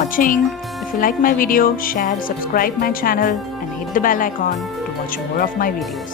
watching. If you like my video, share, subscribe my channel and hit the bell icon to watch more of my videos.